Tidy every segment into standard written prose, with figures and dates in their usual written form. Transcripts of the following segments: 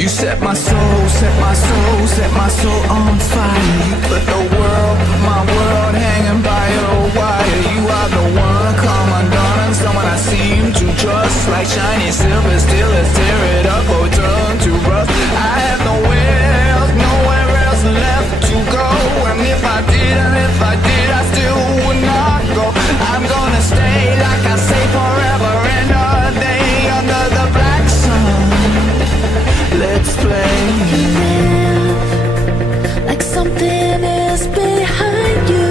You set my soul, set my soul, set my soul on fire. You put the world, my world, hanging by a wire. You are the one, come undone, someone I seem to trust. Like shiny silver, still let's tear it up or turn to rust. I have nowhere else left to go. And if I did, I still would not go. I'm gonna stay, like I say, forever and a day under the black sun. Let's play. You live like something is behind you,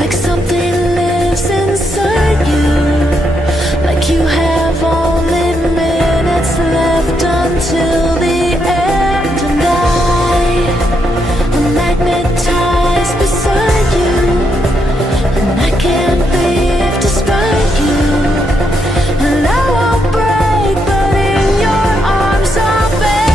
like something lives inside you, like you have only minutes left until the end. And I'm magnetized beside you, and I can't leave despite you. And I won't break, but in your arms I'll bend.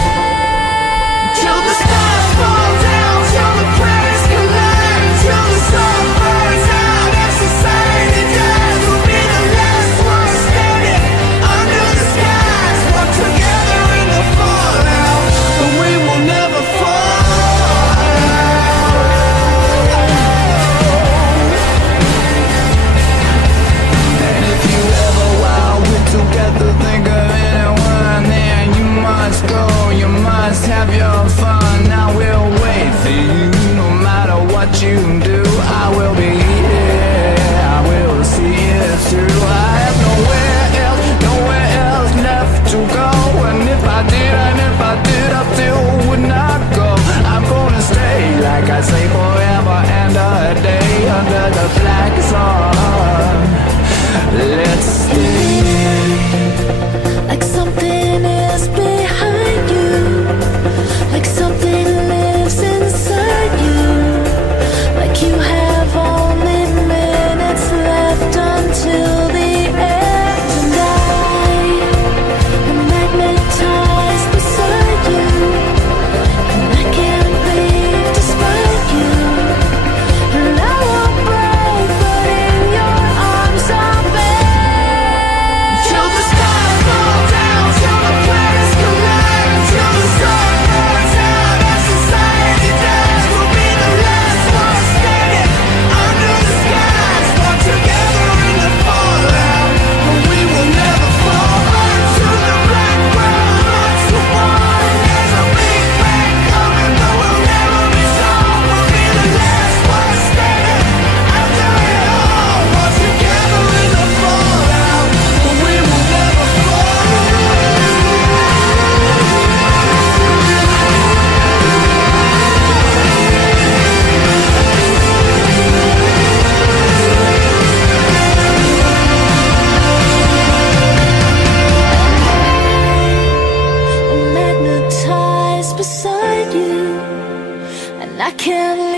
Till the stars fall down, till the planets collide, till the sun burns out and society dies. We'll be the last ones standing under the skies, walk together in the fallout, and we will never fall. And if you ever, while we're together, think of anyone, then you must go, you must have your fun. I will wait for you, no matter what you do. I will be here, I will see it through. I have nowhere else left to go. And if I did, I still would not go. I'm gonna stay, like I say, forever and a day under the black sun. Let's stay. Like something is behind you, like something lives inside you, like you have only minutes left until the end. And I'm magnetized beside you, and I can't leave despite you. And I won't break, but in your arms I'll bend. Till the stars fall down, till the planets collide, till the sun burns out and society dies. We'll be the last ones standing under the skies, walk together in the fallout, but we will never fall. To the black ground, to one. There's a big bang coming, but we'll never be strong. We'll be the last ones standing after it all, walk together in the fallout, but we will never fall. I'm magnetized beside you, and I can't